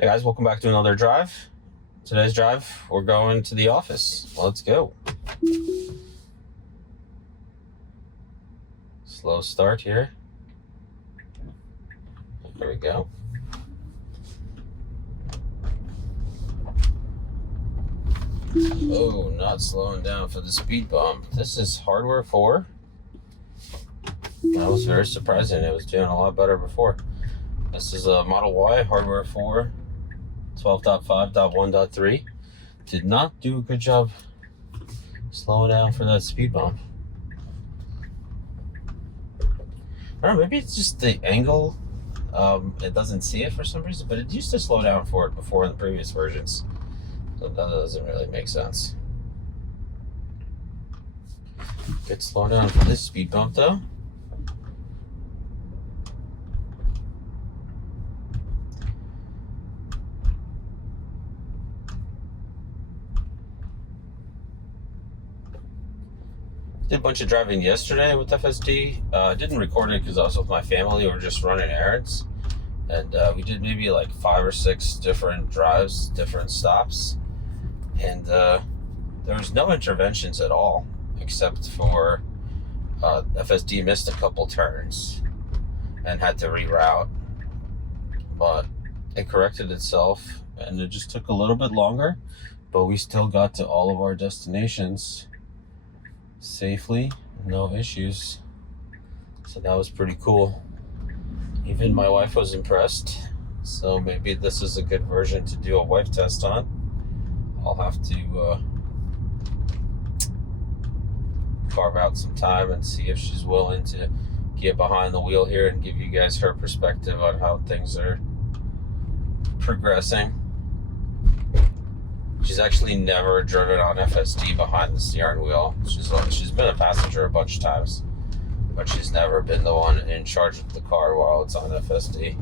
Hey guys, welcome back to another drive. Today's drive, we're going to the office. Let's go. Slow start here. There we go. Oh, not slowing down for the speed bump. This is hardware 4. That was very surprising. It was doing a lot better before. This is a Model Y, hardware 4. 12.5.1.3 did not do a good job slowing down for that speed bump. I don't know, maybe it's just the angle. It doesn't see it for some reason, but it used to slow down for it before in the previous versions. So that doesn't really make sense. Good slow down for this speed bump though. Did a bunch of driving yesterday with FSD. I didn't record it because I was with my family. We were just running errands. And we did maybe like 5 or 6 different drives, different stops. And there was no interventions at all, except for FSD missed a couple turns and had to reroute. But it corrected itself, and it just took a little bit longer. But we still got to all of our destinations safely, no issues. So that was pretty cool. Even my wife was impressed. So maybe this is a good version to do a wife test on. I'll have to carve out some time and see if she's willing to get behind the wheel here and give you guys her perspective on how things are progressing. She's actually never driven on FSD behind the steering wheel. She's been a passenger a bunch of times, but she's never been the one in charge of the car while it's on FSD.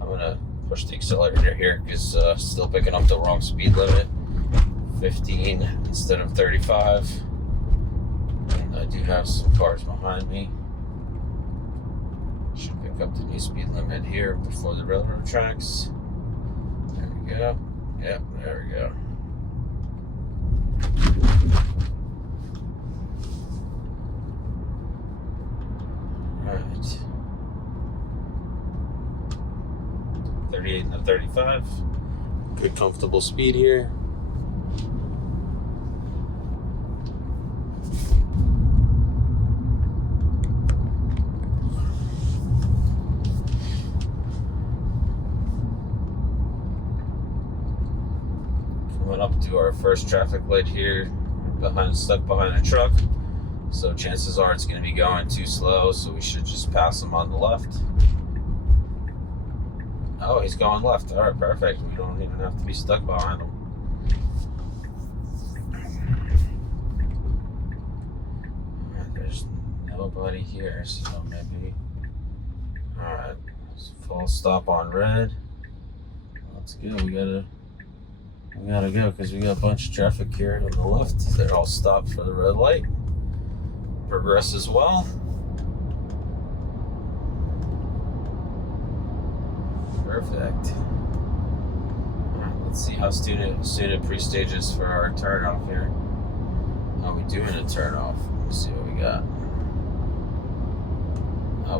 I'm gonna push the accelerator here because still picking up the wrong speed limit, 15 instead of 35. And I do have some cars behind me. Should pick up the new speed limit here before the railroad tracks. There we go. Yep, there we go. Alright. 38 and 35. Good comfortable speed here. Coming up to our first traffic light here, stuck behind a truck. So chances are it's going to be going too slow, so we should just pass him on the left. Oh, he's going left. All right, perfect. We don't even have to be stuck behind him. All right, there's nobody here, so maybe. All right, full stop on red. Let's go. We gotta go because we got a bunch of traffic here on the left. They're all stopped for the red light. Progress as well. Perfect. Alright, let's see how soon it pre-stages for our turn off here. Are we doing a turn off? Let's see what we got.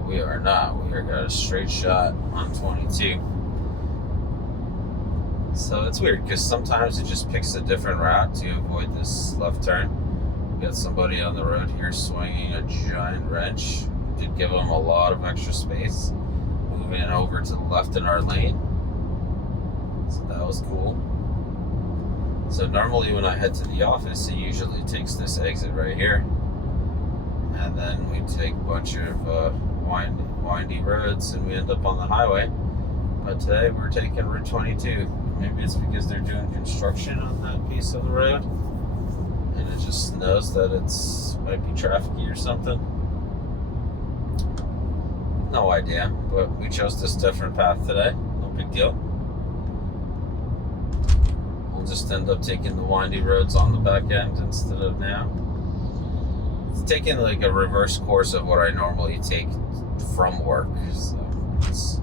We are not. We are got a straight shot on 22. So it's weird because sometimes it just picks a different route to avoid this left turn. We got somebody on the road here swinging a giant wrench. Did give them a lot of extra space, moving it over to the left in our lane. So that was cool. So normally when I head to the office, it usually takes this exit right here. And then we take a bunch of windy roads and we end up on the highway. But today we're taking Route 22. Maybe it's because they're doing construction on that piece of the road. And it just knows that might be trafficy or something. No idea, but we chose this different path today. No big deal. We'll just end up taking the windy roads on the back end instead of now. It's taking like a reverse course of what I normally take from work. So it's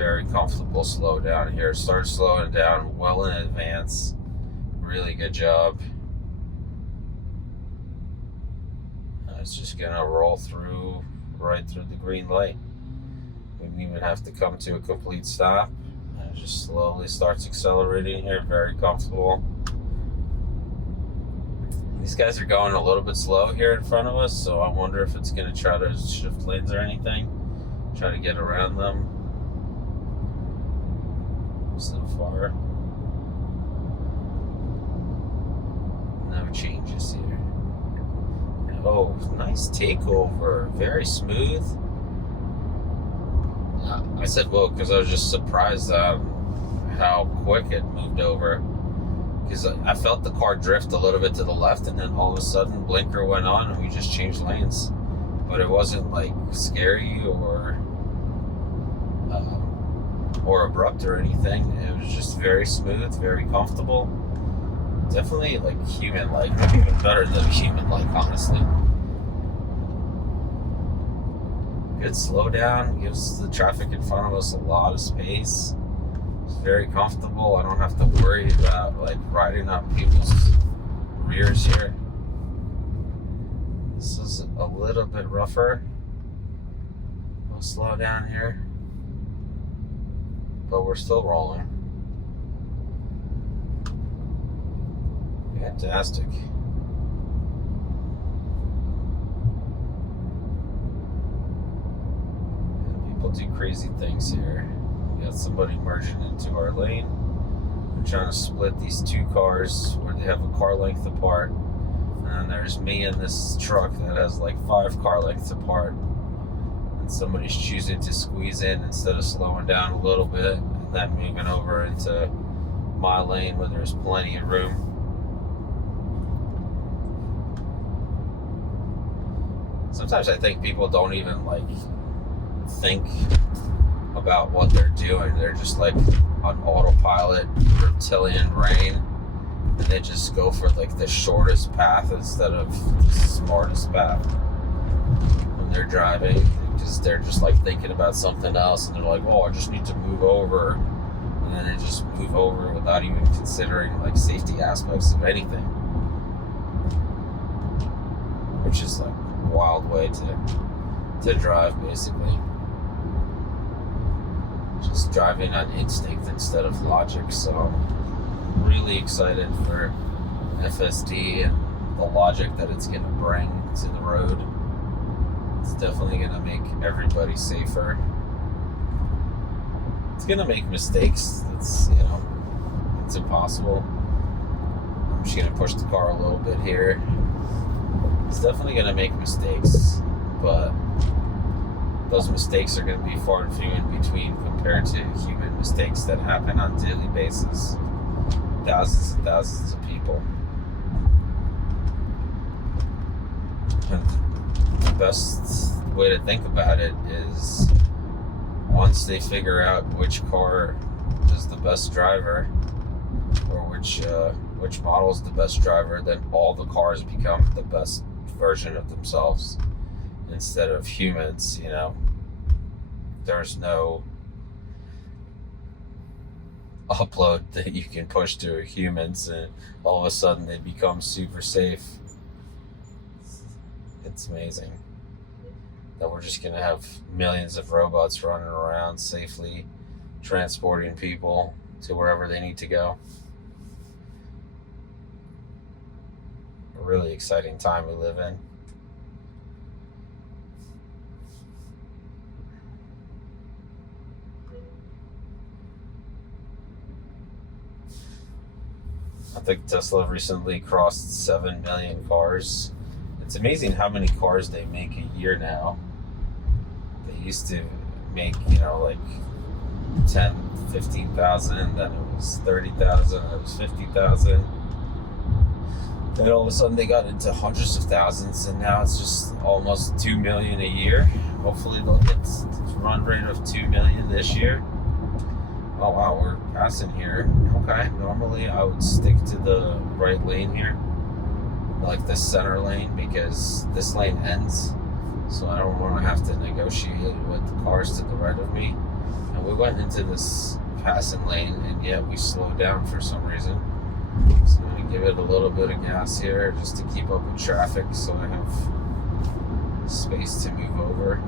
Very comfortable slow down here. Start slowing down well in advance. Really good job. It's just gonna roll through right through the green light. We don't even have to come to a complete stop. It just slowly starts accelerating here. Very comfortable. These guys are going a little bit slow here in front of us, so I wonder if it's gonna try to shift lanes or anything. Try to get around them. So far, no changes here. Oh, nice takeover. Very smooth. I said whoa because I was just surprised how quick it moved over. Because I felt the car drift a little bit to the left, and then all of a sudden blinker went on and we just changed lanes. But it wasn't like scary or abrupt or anything. It was just very smooth, very comfortable. Definitely like human-like, maybe even better than human-like, honestly. Good slowdown, gives the traffic in front of us a lot of space. It's very comfortable. I don't have to worry about like riding up people's rears here. This is a little bit rougher. We'll slow down here, but we're still rolling. Fantastic. And people do crazy things here. We got somebody merging into our lane. We're trying to split these two cars where they have a car length apart. And there's me and this truck that has like 5 car lengths apart. And somebody's choosing to squeeze in instead of slowing down a little bit and then moving over into my lane where there's plenty of room. Sometimes I think people don't even like think about what they're doing. They're just like on autopilot, reptilian brain, and they just go for like the shortest path instead of the smartest path when they're driving, because they're just like thinking about something else, and they're like, oh, I just need to move over, and then they just move over without even considering like safety aspects of anything, which is like a wild way to drive, basically. Just driving on instinct instead of logic. So I'm really excited for FSD and the logic that it's going to bring to the road. It's definitely going to make everybody safer. It's going to make mistakes. It's impossible. I'm just going to push the car a little bit here. It's definitely going to make mistakes, but those mistakes are going to be far and few in between compared to human mistakes that happen on a daily basis. Thousands and thousands of people. And the best way to think about it is once they figure out which car is the best driver, or which model is the best driver, then all the cars become the best version of themselves instead of humans. There's no upload that you can push to humans and all of a sudden they become super safe. It's amazing that we're just going to have millions of robots running around safely transporting people to wherever they need to go. A really exciting time we live in. I think Tesla recently crossed 7 million cars. It's amazing how many cars they make a year now. They used to make, like 10, 15,000, then it was 30,000, then it was 50,000. Then all of a sudden they got into hundreds of thousands, and now it's just almost 2 million a year. Hopefully they'll get to the run rate of 2 million this year. Oh wow, we're passing here. Okay, normally I would stick to the right lane here, like the center lane, because this lane ends. so I don't want to have to negotiate with the cars to the right of me. And we went into this passing lane, and yet we slowed down for some reason. So I'm going to give it a little bit of gas here just to keep up with traffic so I have space to move over.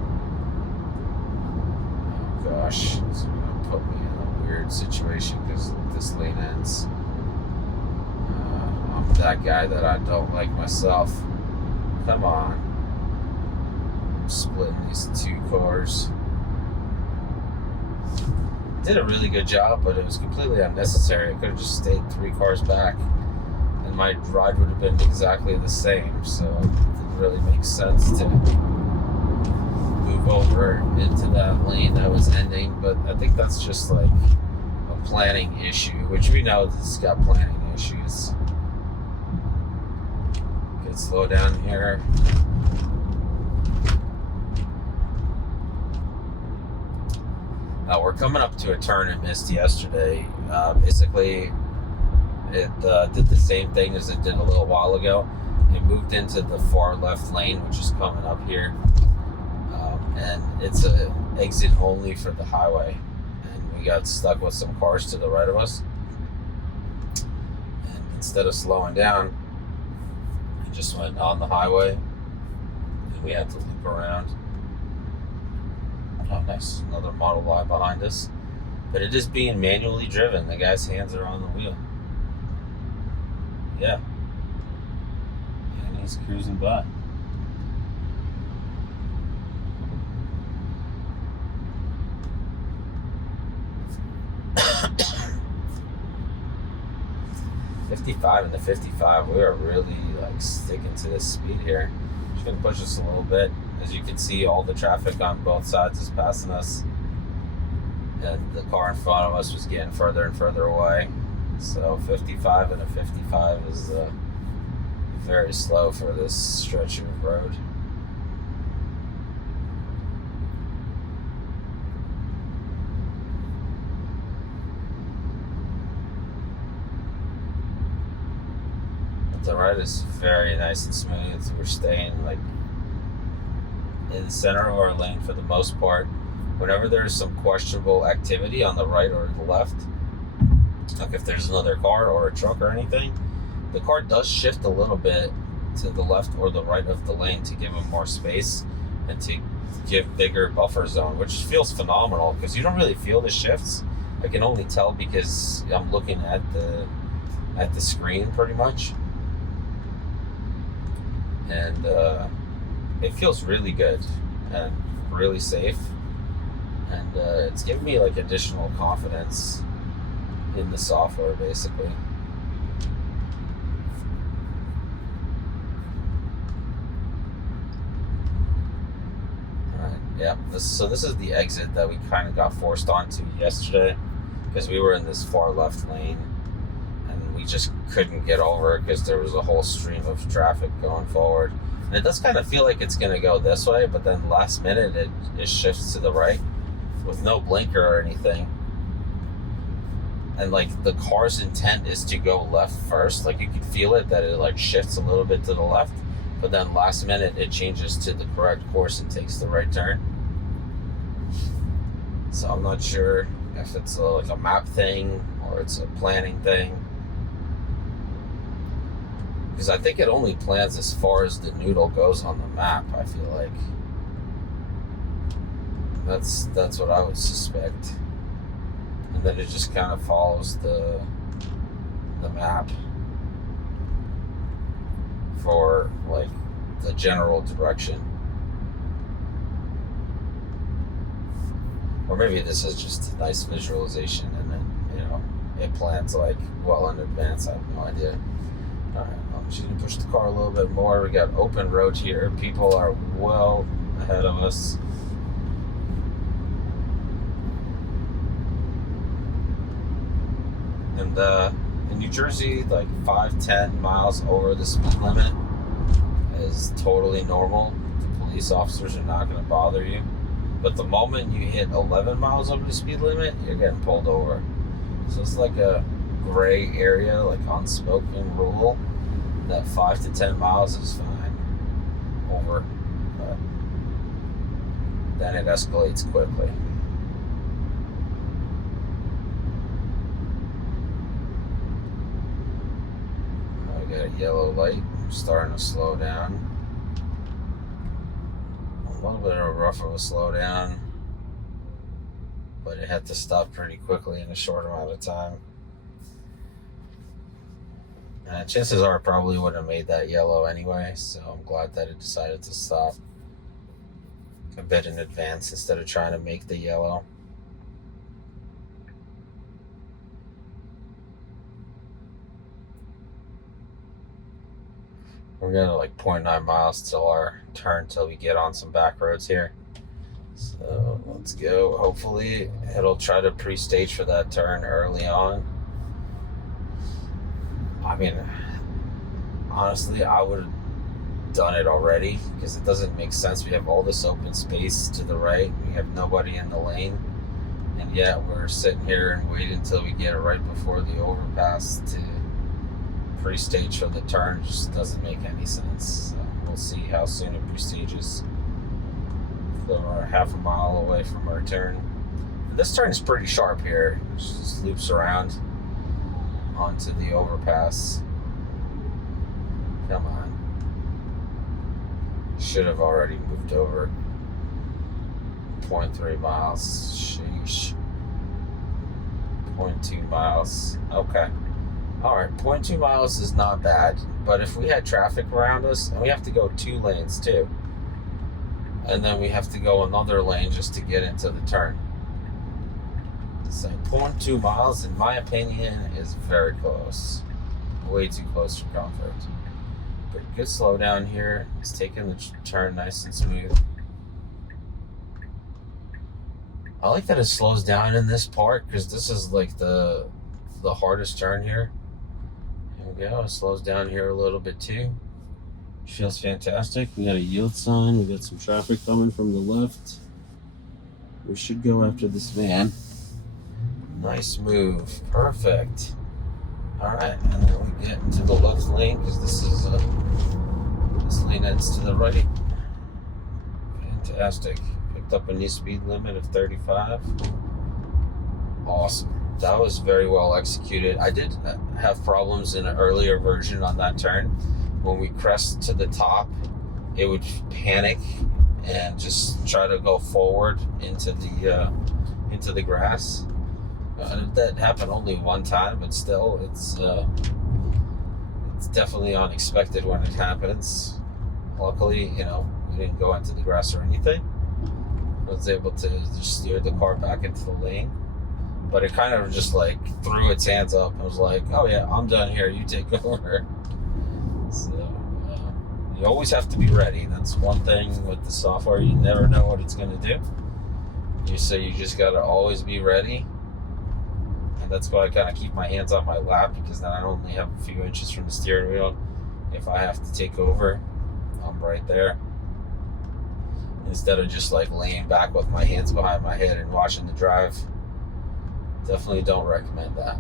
Oh gosh, it's going to put me in a weird situation because this lane ends. I'm that guy that I don't like myself. Come on. I'm splitting these two cars. Did a really good job, but it was completely unnecessary. I could have just stayed 3 cars back and my ride would have been exactly the same. So it didn't really make sense to move over into that lane that was ending. But I think that's just like a planning issue, which we know this has got planning issues. Could slow down here. We're coming up to a turn it missed yesterday. Basically, it did the same thing as it did a little while ago. It moved into the far left lane, which is coming up here. And it's an exit only for the highway. And we got stuck with some cars to the right of us. And instead of slowing down, we just went on the highway. And we had to loop around. Oh, nice. Another Model Y behind us. But it is being manually driven. The guy's hands are on the wheel. Yeah. And he's cruising by. $55 and the 55. We are really like sticking to this speed here. Just gonna push us a little bit. As you can see, all the traffic on both sides is passing us, and the car in front of us was getting further and further away. So 55 and a 55 is very slow for this stretch of road. But the ride is very nice and smooth. We're staying like in the center of our lane for the most part. Whenever there's some questionable activity on the right or the left, like if there's another car or a truck or anything, the car does shift a little bit to the left or the right of the lane to give them more space and to give bigger buffer zone, which feels phenomenal because you don't really feel the shifts. I can only tell because I'm looking at the screen pretty much, and it feels really good and really safe, and it's given me like additional confidence in the software basically. Alright, yeah, so this is the exit that we kind of got forced onto yesterday because we were in this far left lane and we just couldn't get over because there was a whole stream of traffic going forward. And it does kind of feel like it's going to go this way, but then last minute it shifts to the right with no blinker or anything. And like the car's intent is to go left first. Like you can feel it that it like shifts a little bit to the left, but then last minute it changes to the correct course and takes the right turn. So I'm not sure if it's like a map thing or it's a planning thing. Because I think it only plans as far as the noodle goes on the map, I feel like. That's what I would suspect. And then it just kind of follows the map for like the general direction. Or maybe this is just a nice visualization and then, it plans like well in advance. I have no idea. Alright, I'm just going to push the car a little bit more. We got open road here. People are well ahead of us. And in New Jersey, like 5-10 miles over the speed limit is totally normal. The police officers are not going to bother you. But the moment you hit 11 miles over the speed limit, you're getting pulled over. So it's like a gray area, like unspoken rule that 5 to 10 miles is fine over. But then it escalates quickly. I got a yellow light, starting to slow down. A little bit of a rough of a slowdown, but it had to stop pretty quickly in a short amount of time. Chances are it probably would have made that yellow anyway, so I'm glad that it decided to stop a bit in advance instead of trying to make the yellow. We're gonna like 0.9 miles till our turn till we get on some back roads here. So let's go. Hopefully it'll try to pre-stage for that turn early on. I mean, honestly, I would have done it already because it doesn't make sense. We have all this open space to the right. We have nobody in the lane. And yet we're sitting here and waiting until we get it right before the overpass to pre-stage for the turn. It just doesn't make any sense. So we'll see how soon it pre-stages. We're half a mile away from our turn. And this turn is pretty sharp here. It just loops around onto the overpass. Come on. Should have already moved over. 0.3 miles. Sheesh. 0.2 miles. Okay. Alright, 0.2 miles is not bad. But if we had traffic around us, and we have to go 2 lanes too. And then we have to go another lane just to get into the turn. So 0.2 miles, in my opinion, is very close. Way too close for comfort. But good slowdown here. It's taking the turn nice and smooth. I like that it slows down in this part because this is like the hardest turn here. Here we go. It slows down here a little bit too. Feels fantastic. We got a yield sign. We got some traffic coming from the left. We should go after this van. Nice move. Perfect. Alright, and then we get into the left lane because this lane ends to the right. Fantastic. Picked up a new speed limit of 35. Awesome. That was very well executed. I did have problems in an earlier version on that turn. When we crest to the top, it would panic and just try to go forward into the grass. That happened only one time, but still, it's definitely unexpected when it happens. Luckily, we didn't go into the grass or anything. I was able to just steer the car back into the lane, but it kind of just like threw its hands up and was like, "Oh yeah, I'm done here. You take over." So you always have to be ready. That's one thing with the software. You never know what it's going to do. You just got to always be ready. And that's why I kind of keep my hands on my lap, because then I only have a few inches from the steering wheel. If I have to take over, I'm right there. Instead of just like laying back with my hands behind my head and watching the drive. Definitely don't recommend that.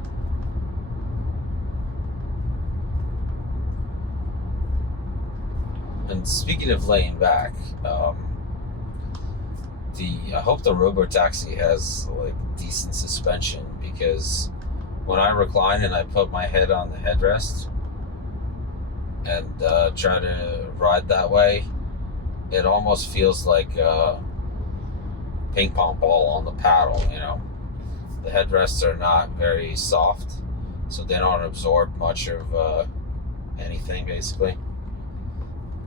And speaking of laying back, I hope the Robo taxi has like decent suspension, because when I recline and I put my head on the headrest and try to ride that way, it almost feels like a ping pong ball on the paddle. The headrests are not very soft, so they don't absorb much of anything basically.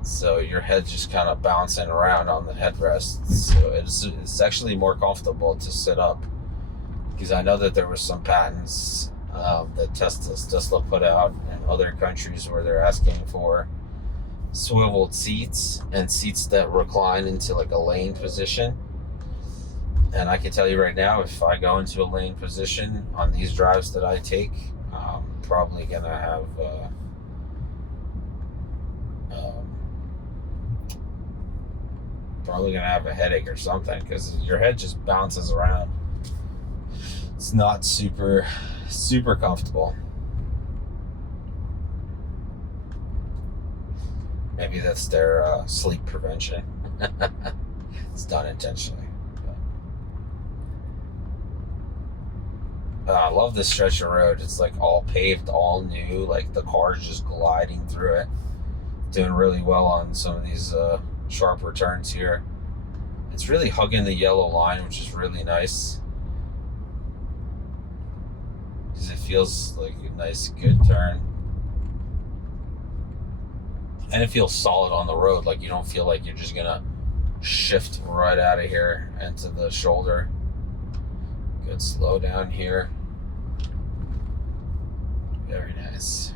So your head's just kind of bouncing around on the headrest. So it's actually more comfortable to sit up, because I know that there were some patents that Tesla put out in other countries where they're asking for swiveled seats and seats that recline into like a lane position. And I can tell you right now, if I go into a lane position on these drives that I take, I'm probably gonna have a headache or something, because your head just bounces around. It's not super comfortable. Maybe that's their sleep prevention. It's done intentionally. I love this stretch of road. It's like all paved, all new. Like the car's just gliding through it. Doing really well on some of these sharper turns here. It's really hugging the yellow line, which is really nice. Because it feels like a nice, good turn. And it feels solid on the road. Like you don't feel like you're just going to shift right out of here into the shoulder. Good slow down here. Very nice.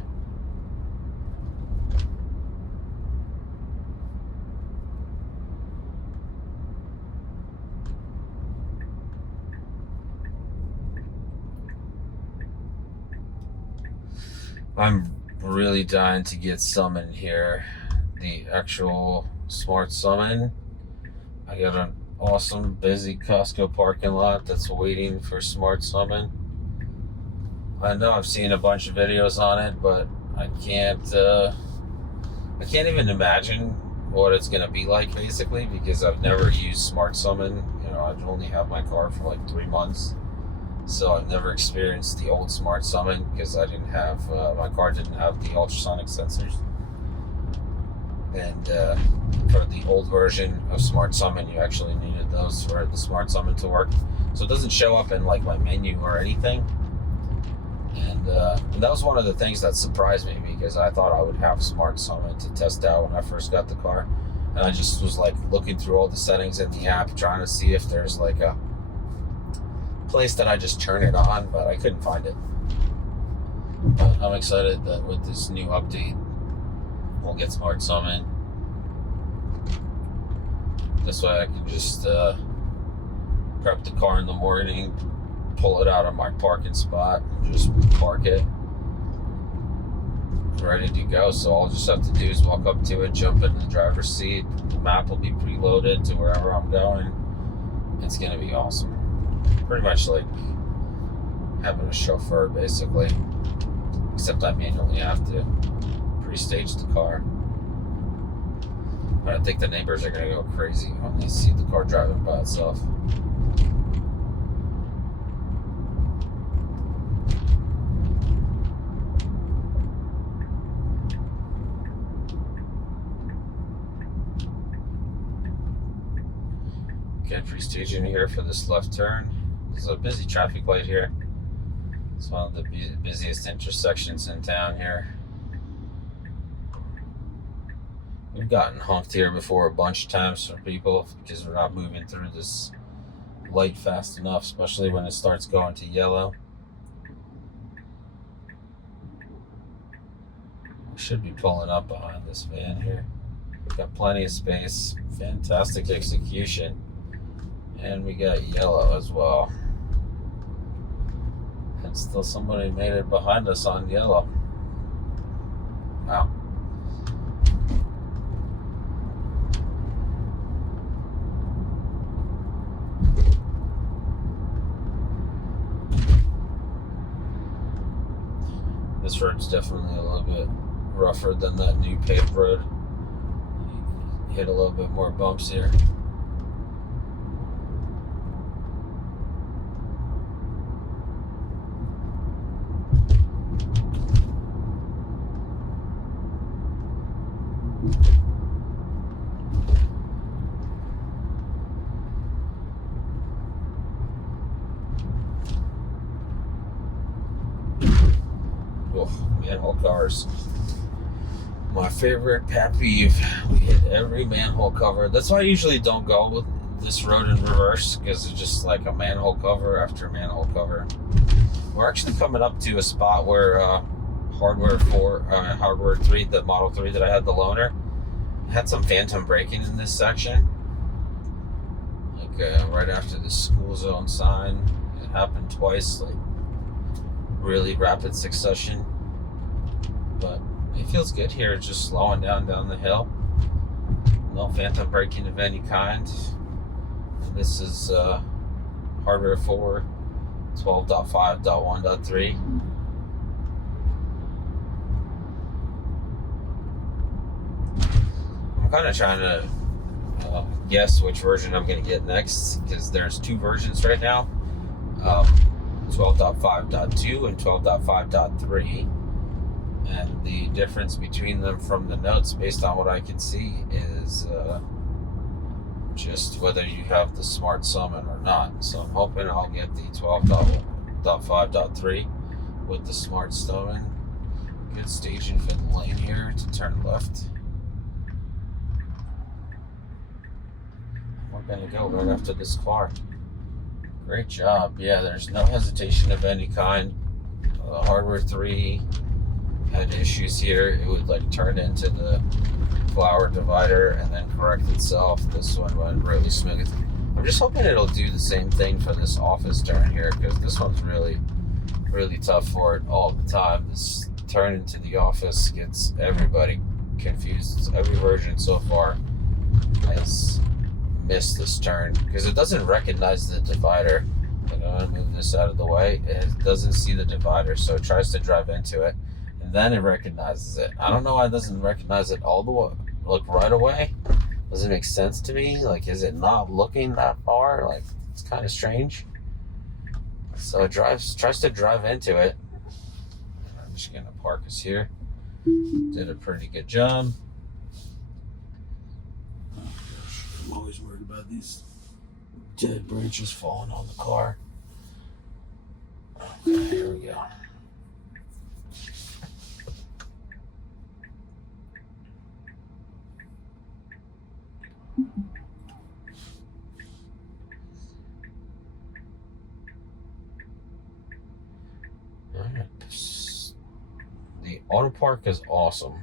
I'm really dying to get Summon here. The actual Smart Summon. I got an awesome busy Costco parking lot that's waiting for Smart Summon. I know I've seen a bunch of videos on it, but I can't even imagine what it's gonna be like basically, because I've never used Smart Summon. You know, I've only had my car for like 3 months. So I've never experienced the old Smart Summon because I didn't have, my car didn't have the ultrasonic sensors. And for the old version of Smart Summon, you actually needed those for the Smart Summon to work. So it doesn't show up in like my menu or anything. And that was one of the things that surprised me, because I thought I would have Smart Summon to test out when I first got the car. And I just was like looking through all the settings in the app, trying to see if there's like a place that I just turn it on, but I couldn't find it. But I'm excited that with this new update, we'll get Smart Summon. This way I can just prep the car in the morning, pull it out of my parking spot, and just park it. Ready to go. So all I'll just have to do is walk up to it, jump in the driver's seat. The map will be preloaded to wherever I'm going. It's going to be awesome. Pretty much like having a chauffeur, basically. Except I manually have to pre-stage the car. But I think the neighbors are going to go crazy when they see the car driving by itself. Okay, pre-staging here for this left turn. There's a busy traffic light here. It's one of the busiest intersections in town here. We've gotten honked here before a bunch of times from people because we're not moving through this light fast enough, especially when it starts going to yellow. We should be pulling up behind this van here. We've got plenty of space, fantastic execution, and we got yellow as well. And still somebody made it behind us on yellow. Wow. This road's definitely a little bit rougher than that new paved road. You hit a little bit more bumps here. Manhole covers. My favorite pet peeve. We hit every manhole cover. That's why I usually don't go with this road in reverse, because it's just like a manhole cover after manhole cover. We're actually coming up to a spot where Hardware 3, the Model 3 that I had, the loaner, had some phantom braking in this section. Like right after the school zone sign. It happened twice, like really rapid succession. But it feels good here, just slowing down the hill. No phantom braking of any kind. This is Hardware 4, 12.5.1.3. I'm kind of trying to guess which version I'm going to get next, because there's two versions right now. 12.5.2 and 12.5.3. And the difference between them from the notes, based on what I can see, is just whether you have the smart summon or not. So I'm hoping I'll get the 12.5.3 with the smart summon. Good staging for the lane here to turn left. We're gonna go right after this car. Great job. Yeah, there's no hesitation of any kind. Hardware 3 had issues here. It would like turn into the flower divider and then correct itself. This one went really smooth. I'm just hoping it'll do the same thing for this office turn here, because this one's really tough for it all the time. This turn into the office gets everybody confused. Every version so far has missed this turn because it doesn't recognize the divider. I'm gonna move this out of the way. It doesn't see the divider, so it tries to drive into it, and then it recognizes it. I don't know why it doesn't recognize it all the way, like right away. Doesn't make sense to me. Like, is it not looking that far? Like, it's kind of strange. So it tries to drive into it. I'm just gonna park us here. Did a pretty good job. Oh gosh, I'm always worried about these dead branches falling on the car. Okay, here we go. The auto park is awesome.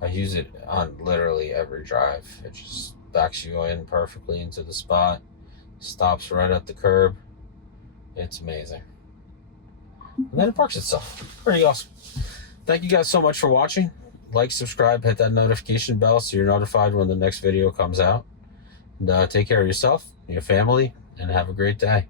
I use it on literally every drive. It just backs you in perfectly into the spot, stops right at the curb. It's amazing. And then it parks itself. Pretty awesome. Thank you guys so much for watching. Like, subscribe, hit that notification bell so you're notified when the next video comes out. And take care of yourself, your family, and have a great day.